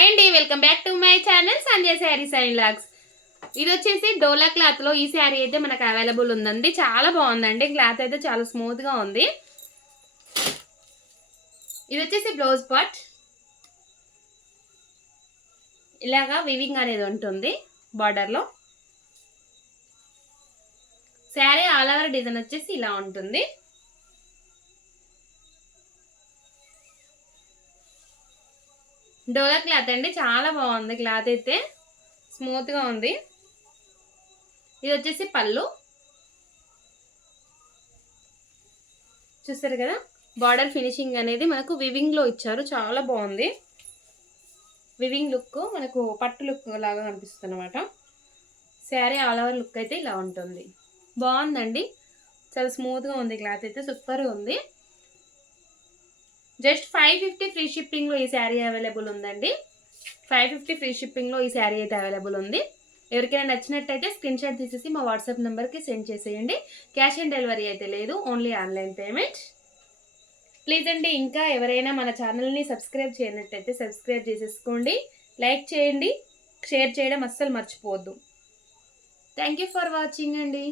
Hi అండి, welcome back to my channel Sanjay saris and vlogs. ఇది వచ్చేసి డోలా క్లాత్ లో ఈ శారీ అయితే మనకు అవైలబుల్ ఉందండి. చాలా బాగుందండి, క్లాత్ అయితే చాలా స్మూత్ గా ఉంది. ఇది వచ్చేసి బ్లౌజ్ పార్ట్, ఇలాగా వివింగ్ అనేది ఉంటుంది బార్డర్ లో. శారీ ఆల్ ఓవర్ డిజైన్ వచ్చేసి ఇలా ఉంటుంది. డోలా క్లాత్ అండి, చాలా బాగుంది. క్లాత్ అయితే స్మూత్ గా ఉంది. ఇది వచ్చేసి పళ్ళు, చూస్తారు కదా. బార్డర్ ఫినిషింగ్ అనేది మనకు వివింగ్ లో ఇచ్చారు, చాలా బాగుంది. వివింగ్ లుక్ మనకు పట్టు లుక్ లాగా కనిపిస్తుంది అనమాట. శారీ ఆల్ ఓవర్ లుక్ అయితే ఇలా ఉంటుంది. బాగుందండి, చాలా స్మూత్ గా ఉంది. క్లాత్ అయితే సూపర్ గా ఉంది. జస్ట్ 550 ఫ్రీ షిప్పింగ్ లో ఈ శారీ అవైలబుల్ ఉందండి. 550 ఫ్రీ షిప్పింగ్ లో ఈ శారీ అయితే అవైలబుల్ ఉంది. ఎవరికైనా నచ్చినట్టయితే స్క్రీన్ షాట్ తీసేసి మా వాట్సాప్ నెంబర్కి సెండ్ చేసేయండి. క్యాష్ ఆన్ డెలివరీ అయితే లేదు, ఓన్లీ ఆన్లైన్ పేమెంట్. ప్లీజ్ అండి, ఇంకా ఎవరైనా మన ఛానల్ని సబ్స్క్రైబ్ చేయనట్టయితే సబ్స్క్రైబ్ చేసేసుకోండి. లైక్ చేయండి, షేర్ చేయడం అస్సలు మర్చిపోవద్దు. థ్యాంక్ యూ ఫర్ వాచింగ్ అండి.